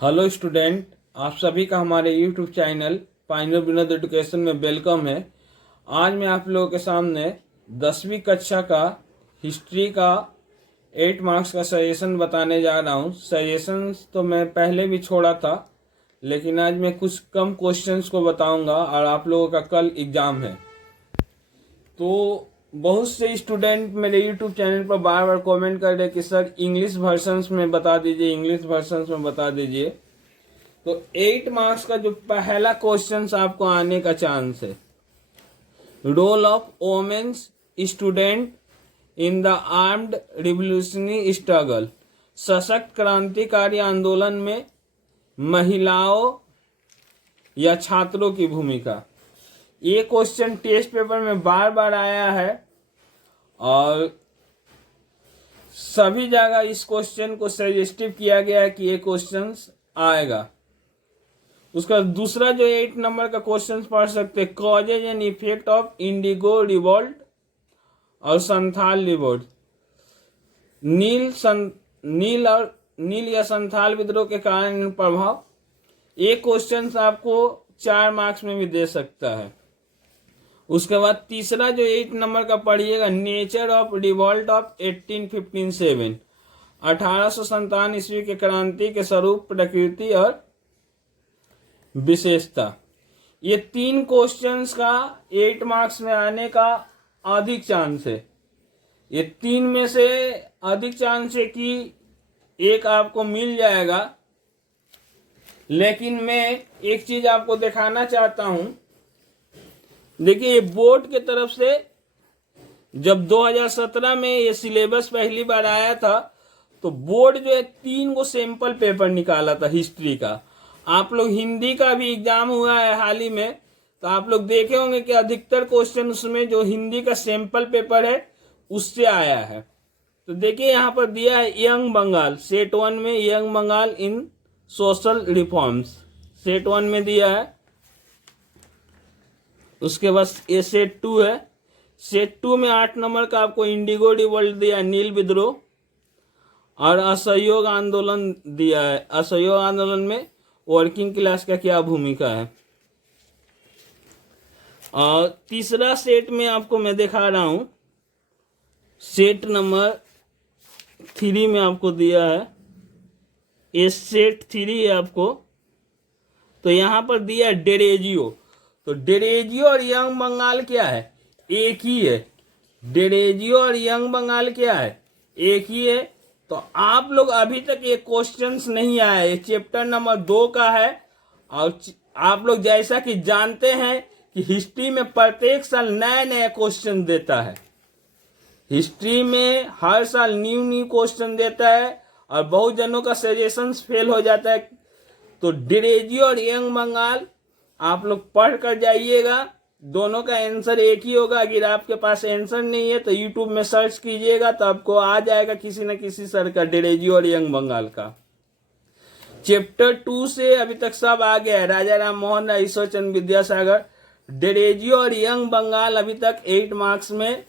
Hello student, आप सभी का हमारे YouTube channel pioneer Vinod education में वेलकम है। आज मैं आप लोगों के सामने 10वीं कक्षा का हिस्ट्री का 8 मार्क्स का सजेशन बताने जा रहा हूँ। सजेशंस तो मैं पहले भी छोड़ा था, लेकिन आज मैं कुछ कम क्वेश्चंस को बताऊंगा और आप लोगों का कल एग्ज़ाम है। तो बहुत से स्टूडेंट मेरे यूट्यूब चैनल पर बार बार कमेंट कर रहे कि सर इंग्लिश वर्जन्स में बता दीजिए, इंग्लिश वर्जन्स में बता दीजिए। तो 8 मार्क्स का जो पहला क्वेश्चन आपको आने का चांस है, role of women's student in the armed revolutionary struggle. सशक्त क्रांतिकारी आंदोलन में महिलाओं या छात्रों की भूमिका। ये क्वेश्चन टेस्ट पेपर में बार बार आया है और सभी जगह इस क्वेश्चन को सजेस्टिव किया गया है कि ये क्वेश्चन आएगा। उसका दूसरा जो 8 नंबर का क्वेश्चन पढ़ सकते हैं, causes and effect of Indigo revolt और संथाल रिवोल्ट। नील या संथाल विद्रोह के कारण प्रभाव। ये क्वेश्चन आपको 4 मार्क्स में भी दे सकता है। उसके बाद तीसरा जो 8 नंबर का पढ़िएगा, नेचर ऑफ रिवोल्ट ऑफ 1857। 1857 ईस्वी के क्रांति के स्वरूप, प्रकृति और विशेषता। ये 3 क्वेश्चंस का 8 मार्क्स में आने का अधिक चांस है। ये 3 में से अधिक चांस है कि एक आपको मिल जाएगा। लेकिन मैं एक चीज आपको दिखाना चाहता हूं। देखिए, ये बोर्ड के तरफ से जब 2017 में ये सिलेबस पहली बार आया था, तो बोर्ड जो है 3 को सैंपल पेपर निकाला था हिस्ट्री का। आप लोग हिंदी का भी एग्जाम हुआ है हाल ही में, तो आप लोग देखे होंगे कि अधिकतर क्वेश्चन उसमें जो हिंदी का सैंपल पेपर है उससे आया है। तो देखिए यहाँ पर दिया है यंग बंगाल, सेट 1 में यंग बंगाल इन सोशल रिफॉर्म्स, सेट 1 में दिया है। उसके बाद ये सेट 2 है। सेट 2 में 8 नंबर का आपको इंडिगो रिवोल्ट दिया है, नील विद्रोह और असहयोग आंदोलन दिया है। असहयोग आंदोलन में वर्किंग क्लास का क्या भूमिका है। और तीसरा सेट में आपको मैं दिखा रहा हूं, सेट नंबर 3 में आपको दिया है, ये सेट 3 है आपको। तो यहां पर दिया है डेरेजियो। तो डेरेजियो और यंग बंगाल क्या है? एक ही है। डेरेजियो और यंग बंगाल क्या है? एक ही है। तो आप लोग अभी तक ये क्वेश्चंस नहीं आया, ये चैप्टर नंबर 2 का है। और आप लोग जैसा कि जानते हैं कि हिस्ट्री में प्रत्येक साल नए नए क्वेश्चन देता है। हिस्ट्री में हर साल न्यू क्वेश्चन देता है और बहुत जनों का सजेशंस फेल हो जाता है। तो डेरेजियो और यंग बंगाल आप लोग पढ़ कर जाइएगा, दोनों का आंसर एक ही होगा। अगर आपके पास आंसर नहीं है तो यूट्यूब में सर्च कीजिएगा, तो आपको आ जाएगा किसी न किसी सर का, डेरेजियो और यंग बंगाल का। चैप्टर 2 से अभी तक सब आ गया है, राजा राम मोहन राय, ईश्वर चंद्र विद्यासागर। डेरेजियो और यंग बंगाल अभी तक 8 मार्क्स में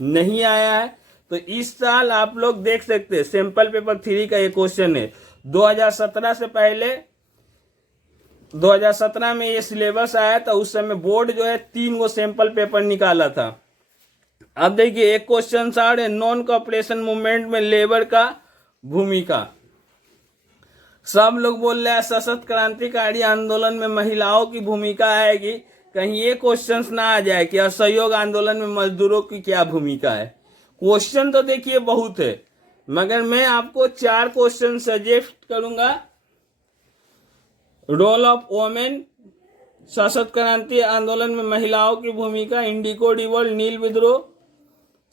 नहीं आया है। तो इस साल आप लोग देख सकते हैं, सैंपल पेपर 3 का ये क्वेश्चन है। 2017 से पहले 2017 में ये सिलेबस आया था, उस समय बोर्ड जो है 3 को सैंपल पेपर निकाला था। अब देखिए एक क्वेश्चन आ रहे, नॉन कॉपरेशन मूवमेंट में लेबर का भूमिका। सब लोग बोल रहे हैं सशक्त क्रांतिकारी आंदोलन में महिलाओं की भूमिका आएगी। कहीं ये क्वेश्चन ना आ जाए कि असहयोग आंदोलन में मजदूरों की क्या भूमिका है। क्वेश्चन तो देखिए बहुत है, मगर मैं आपको 4 क्वेश्चन सजेस्ट करूंगा। रोल ऑफ वोमेन, सशक्त क्रांति आंदोलन में महिलाओं की भूमिका, इंडिगो रिवोल्ट, नील विद्रोह,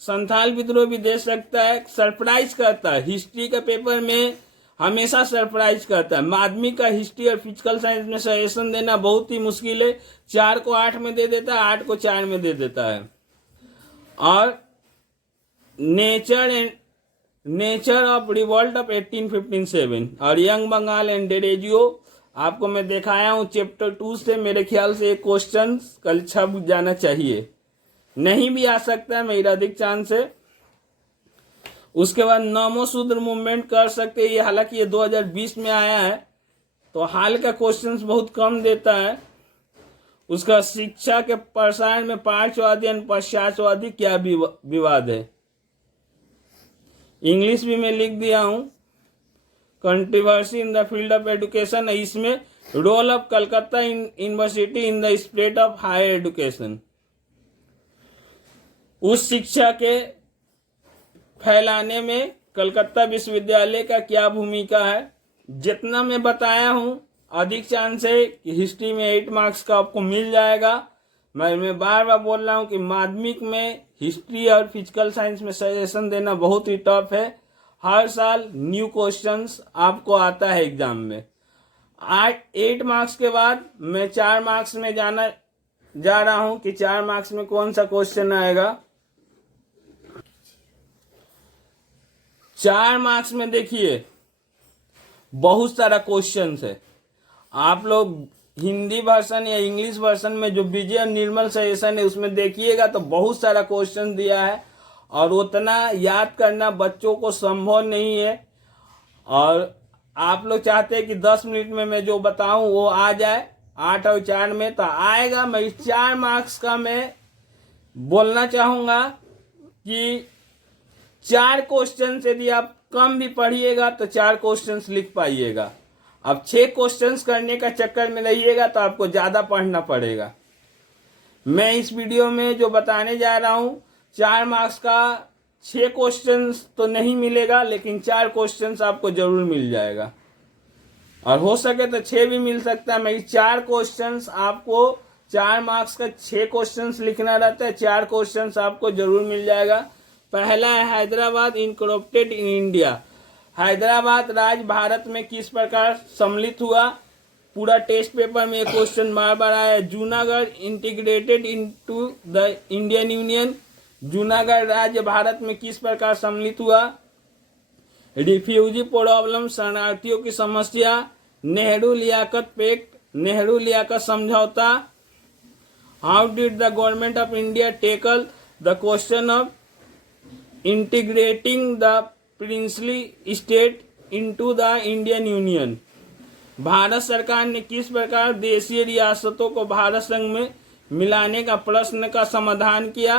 संथाल विद्रोह भी दे सकता है। सरप्राइज करता है, हिस्ट्री का पेपर में हमेशा सरप्राइज करता है। माध्यमिक का हिस्ट्री और फिजिकल साइंस में सजेशन देना बहुत ही मुश्किल है। 4 को 8 में दे देता है, 8 को 4 में दे देता है। और नेचर ऑफ रिवोल्ट ऑफ 1857 और यंग बंगाल एंड डेरेजियो आपको मैं दिखाया हूं चैप्टर 2 से। मेरे ख्याल से एक क्वेश्चन कल छप जाना चाहिए, नहीं भी आ सकता है, मेरा अधिक चांस है। उसके बाद नमो शूद्र मूवमेंट कर सकते हैं, ये हालांकि ये 2020 में आया है, तो हाल का क्वेश्चंस बहुत कम देता है। उसका शिक्षा के प्रसारण में पार्श्ववादी अनुपश्चातवादी क्या विवाद है। इंग्लिश भी मैं लिख दिया हूं, controversy in the field of education. इसमें role of Calcutta university in the spread of higher education, उस शिक्षा के फैलाने में कलकत्ता विश्वविद्यालय का क्या भूमिका है। जितना मैं बताया हूं, अधिक चांस है कि हिस्ट्री में 8 मार्क्स का आपको मिल जाएगा। मैं बार बार बोल रहा हूं कि माध्यमिक में हिस्ट्री और फिजिकल साइंस में सजेशन देना बहुत ही टफ है। हर साल न्यू क्वेश्चंस आपको आता है एग्जाम में। 8 मार्क्स के बाद मैं 4 मार्क्स में जा रहा हूं कि 4 मार्क्स में कौन सा क्वेश्चन आएगा। 4 मार्क्स में देखिए बहुत सारा क्वेश्चंस है। आप लोग हिंदी वर्जन या इंग्लिश वर्जन में जो विजय निर्मल सजेशन है उसमें देखिएगा तो बहुत सारा क्वेश्चन दिया है और उतना याद करना बच्चों को संभव नहीं है। और आप लोग चाहते हैं कि 10 मिनट में मैं जो बताऊं वो आ जाए 8 और 4 में, तो आएगा। मैं इस 4 मार्क्स का मैं बोलना चाहूंगा कि 4 क्वेश्चन यदि आप कम भी पढ़िएगा तो 4 क्वेश्चंस लिख पाइएगा। अब 6 क्वेश्चंस करने का चक्कर में रहिएगा तो आपको ज्यादा पढ़ना पड़ेगा। मैं इस वीडियो में जो बताने जा रहा हूं 4 मार्क्स का 6 क्वेश्चंस तो नहीं मिलेगा, लेकिन 4 क्वेश्चंस आपको जरूर मिल जाएगा और हो सके तो 6 भी मिल सकता है। मैं इस 4 क्वेश्चंस आपको 4 मार्क्स का 6 क्वेश्चंस लिखना रहता है, 4 क्वेश्चंस आपको जरूर मिल जाएगा। पहला है Hyderabad incorporated in India. Hyderabad राज्य भारत में किस प्रकार सम्मिलित हुआ। पूरा टेस्ट पेपर में एक क्वेश्चन बार बार आया। Junagadh integrated into the Indian union. Junagadh राज्य भारत में किस प्रकार सम्मिलित हुआ। रिफ्यूजी प्रॉब्लम, शरणार्थियों की समस्या। नेहरू लियाकत पैक्ट, नेहरू लियाकत समझौता। How did the government of India tackle the question of integrating the princely state into the Indian union. Bharat सरकार ने किस प्रकार देशीय रियासतों को भारत संघ में मिलाने का प्रश्न का समाधान किया।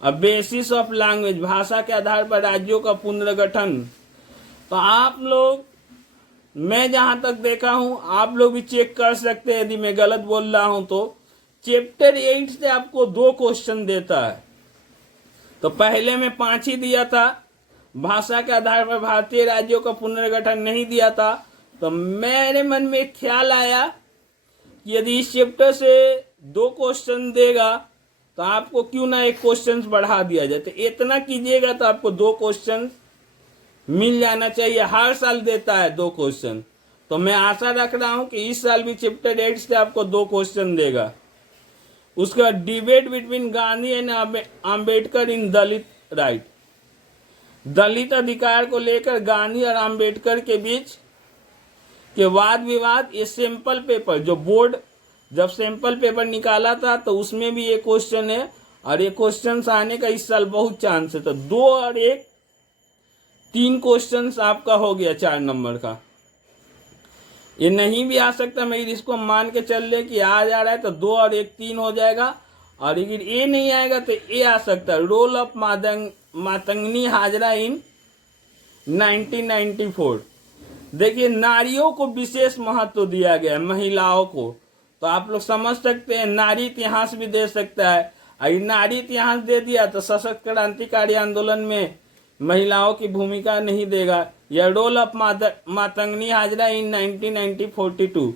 बेसिस ऑफ लैंग्वेज, भाषा के आधार पर राज्यों का पुनर्गठन। तो आप लोग, मैं जहां तक देखा हूं, आप लोग भी चेक कर सकते हैं यदि मैं गलत बोल रहा हूं तो। चैप्टर 8 से आपको 2 क्वेश्चन देता है। तो पहले में 5 ही दिया था, भाषा के आधार पर भारतीय राज्यों का पुनर्गठन नहीं दिया था। तो मेरे मन में एक ख्याल आया कि यदि इस चैप्टर से 2 क्वेश्चन देगा तो आपको क्यों ना एक क्वेश्चन बढ़ा दिया जाए। तो इतना कीजिएगा तो आपको 2 क्वेश्चन मिल जाना चाहिए। हर साल देता है 2 क्वेश्चन, तो मैं आशा रख रहा हूं कि इस साल भी चैप्टर 8 से आपको 2 क्वेश्चन देगा। उसका debate between Gandhi and Ambedkar in Dalit right. दलित अधिकार को लेकर गांधी और आम्बेडकर के बीच के वाद विवाद। ये सैंपल पेपर जो बोर्ड जब सैंपल पेपर निकाला था तो उसमें भी ये क्वेश्चन है और ये क्वेश्चन आने का इस साल बहुत चांस है। तो 2 और 1 3 क्वेश्चन आपका हो गया 4 नंबर का। ये नहीं भी आ सकता, मैं इसको मान के चल रहे कि आ जा रहा है तो 2 और 1 3 हो जाएगा। और अगर ये नहीं आएगा तो ये आ सकता है। रोल ऑफ मातंगनी हाजरा इन 1994। देखिए, नारियों को विशेष महत्व दिया गया है, महिलाओं को। तो आप लोग समझ सकते हैं, नारी इतिहास भी दे सकता है। अगर नारी इतिहास दे दिया तो सशक्त क्रांतिकारी आंदोलन में महिलाओं की भूमिका नहीं देगा। यह रोल ऑफ मातंगनी हाजरा इन 1942।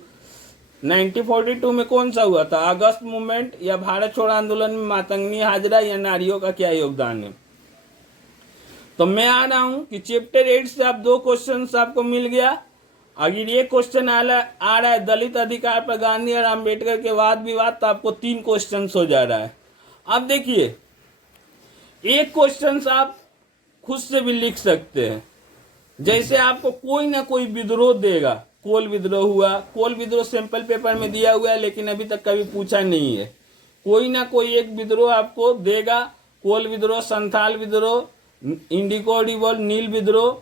1942 में कौन सा हुआ था, अगस्त मूवमेंट या भारत छोड़ो आंदोलन में मातंगनी हाजरा या नारियों का क्या योगदान है। तो मैं आ रहा हूं कि चैप्टर 8 से आप 2 क्वेश्चन आपको मिल गया। अगर ये क्वेश्चन आ रहा है दलित अधिकार पर गांधी और आम्बेडकर के वाद विवाद, तो आपको 3 क्वेश्चन हो जा रहा है। अब देखिए, एक क्वेश्चन आप खुद से भी लिख सकते हैं। जैसे आपको कोई ना कोई विद्रोह देगा, कोल विद्रोह हुआ, कोल विद्रोह सैंपल पेपर में दिया हुआ है लेकिन अभी तक कभी पूछा नहीं है। कोई ना कोई एक विद्रोह आपको देगा, कोल विद्रोह, संथाल विद्रोह, इंडिको रिवोल्ट, नील विद्रोह।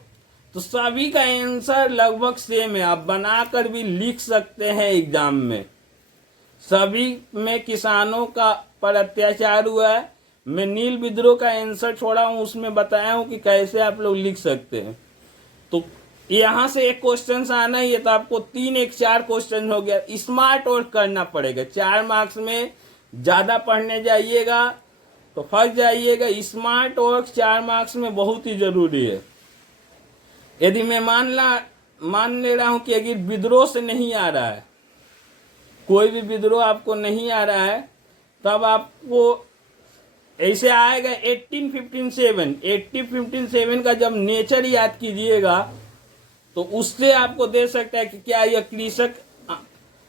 तो सभी का आंसर लगभग सेम है, आप बनाकर भी लिख सकते हैं एग्जाम में। सभी में किसानों का पर अत्याचार हुआ है। मैं नील विद्रोह का आंसर छोड़ा हूं, उसमें बताया हूं कि कैसे आप लोग लिख सकते हैं। तो यहां से एक क्वेश्चन आना ही है, तो आपको 3 1 4 क्वेश्चन हो गया। स्मार्ट वर्क करना पड़ेगा। 4 मार्क्स में ज्यादा पढ़ने जाइएगा तो फंस जाइएगा। स्मार्ट वर्क 4 मार्क्स में बहुत ही जरूरी है। यदि मैं मान ले रहा हूं कि अगर विद्रोह से नहीं आ रहा है, कोई भी विद्रोह आपको नहीं आ रहा है, तब आपको ऐसे आएगा 1857 1857 का जब नेचर याद कीजिएगा तो उससे आपको दे सकता है कि क्या यह कृषक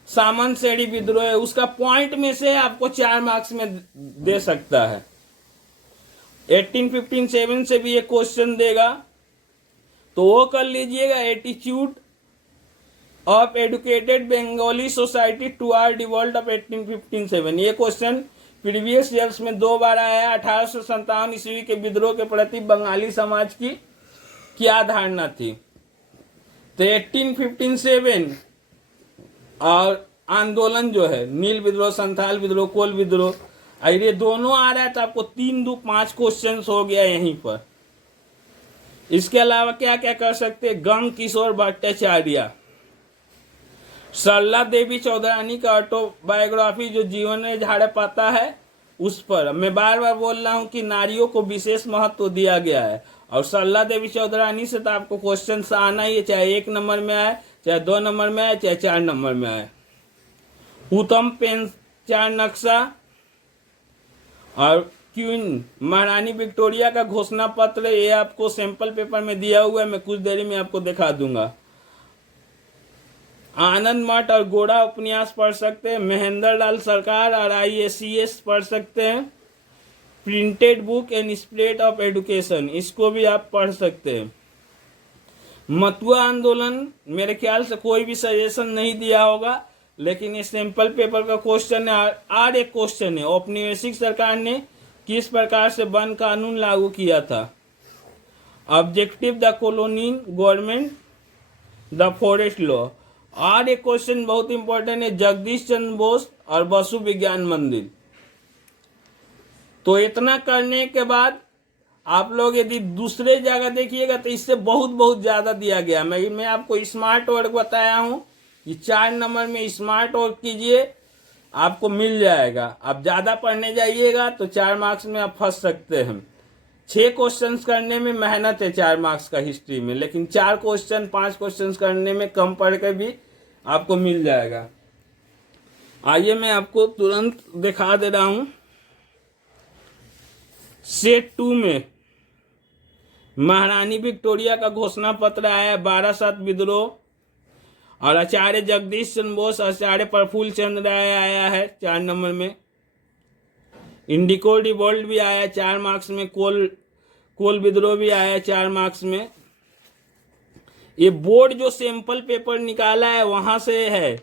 सामंत श्रेणी विद्रोह है। उसका पॉइंट में से आपको 4 मार्क्स में दे सकता है। 1857 से भी एक क्वेश्चन देगा, तो वो कर लीजिएगा। Attitude of educated Bengali society toward revolt of 1857, ये क्वेश्चन प्रीवियस ईयर्स में 2 बार आया। 1857 ईस्वी के विद्रोह के प्रति बंगाली समाज की क्या धारणा थी। तो 1857 और आंदोलन जो है, नील विद्रोह, संथाल विद्रोह, कोल विद्रोह, अगर ये दोनों आ रहा है तो आपको 3 2 5 क्वेश्चन हो गया यहीं पर। इसके अलावा क्या क्या कर सकते हैं, गंग किशोर भट्टाचार्य, सरला देवी चौधरानी का ऑटोबायोग्राफी जो जीवन में झाड़ पाता है, उस पर मैं बार बार बोल रहा हूं कि नारियों को विशेष महत्व दिया गया है। और सरला देवी चौधरानी से तो आपको क्वेश्चन आना ही है, चाहे 1 नंबर में आए, चाहे 2 नंबर में आए, चाहे 4 नंबर में आए। उत्तम पेंचार नक्शा और क्वीन महारानी विक्टोरिया का घोषणा पत्र, ये आपको सैंपल पेपर में दिया हुआ है, मैं कुछ देरी में आपको दिखा दूंगा। आनंद मठ और गोड़ा उपन्यास पढ़ सकते हैं। महेंद्र लाल सरकार और IACS पढ़ सकते हैं। Printed book and spread of education, इसको भी आप पढ़ सकते हैं। मथुआ आंदोलन मेरे ख्याल से कोई भी सजेशन नहीं दिया होगा, लेकिन ये सैंपल पेपर का क्वेश्चन है। और एक क्वेश्चन है, औपनिवेशिक सरकार ने किस प्रकार से वन कानून लागू किया था। Objective the colonial government the forest law. और एक क्वेश्चन बहुत इंपॉर्टेंट है, जगदीश चंद्र बोस और बसु विज्ञान मंदिर। तो इतना करने के बाद आप लोग यदि दूसरे जगह देखिएगा तो इससे बहुत बहुत ज्यादा दिया गया। मैं आपको स्मार्ट वर्क बताया हूं कि 4 नंबर में स्मार्ट वर्क कीजिए, आपको मिल जाएगा। आप ज्यादा पढ़ने जाइएगा तो 4 मार्क्स में आप फंस सकते हैं। 6 क्वेश्चंस करने में मेहनत है 4 मार्क्स का हिस्ट्री में, लेकिन 4 क्वेश्चन 5 क्वेश्चंस करने में कम पढ़ के भी आपको मिल जाएगा। आइए मैं आपको तुरंत दिखा दे रहा हूं। सेट 2 में महारानी विक्टोरिया का घोषणा पत्र आया है, 12/7 विद्रोह, और आचार्य जगदीश चंद्र बोस, आचार्य प्रफुल्ल चंद्र राय आया है 4 नंबर में। इंडिको रिवोल्ट भी आया 4 मार्क्स में। कोल विद्रोह भी आया 4 मार्क्स में। ये बोर्ड जो सैंपल पेपर निकाला है वहां से है,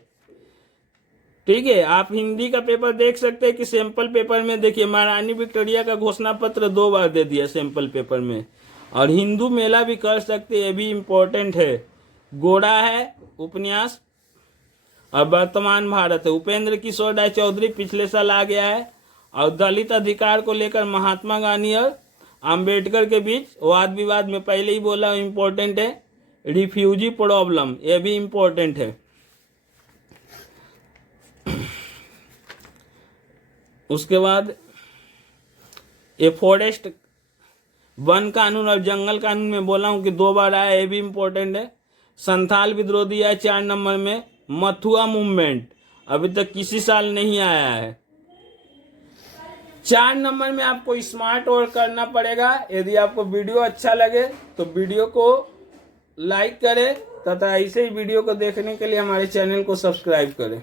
ठीक है। आप हिंदी का पेपर देख सकते हैं कि सैंपल पेपर में देखिए महारानी विक्टोरिया का घोषणा पत्र 2 बार दे दिया सैंपल पेपर में। और हिंदू मेला भी कर सकते हैं, ये भी इम्पोर्टेंट है। गोड़ा है उपन्यास और वर्तमान भारत है, उपेंद्र किशोर राय चौधरी पिछले साल आ गया है। और दलित अधिकार को लेकर महात्मा गांधी और आम्बेडकर के बीच वाद विवाद में पहले ही बोला इम्पोर्टेंट है। रिफ्यूजी प्रॉब्लम, ये भी इम्पोर्टेंट है। उसके बाद ये फॉरेस्ट वन कानून और जंगल कानून में बोला हूं कि 2 बार आया, ये भी इम्पोर्टेंट है। संथाल विद्रोह दिया है 4 नंबर में। मथुआ मूवमेंट अभी तक किसी साल नहीं आया है। 4 नंबर में आपको स्मार्ट वर्क करना पड़ेगा। यदि आपको वीडियो अच्छा लगे तो वीडियो को लाइक करें तथा ऐसे ही वीडियो को देखने के लिए हमारे चैनल को सब्सक्राइब करें।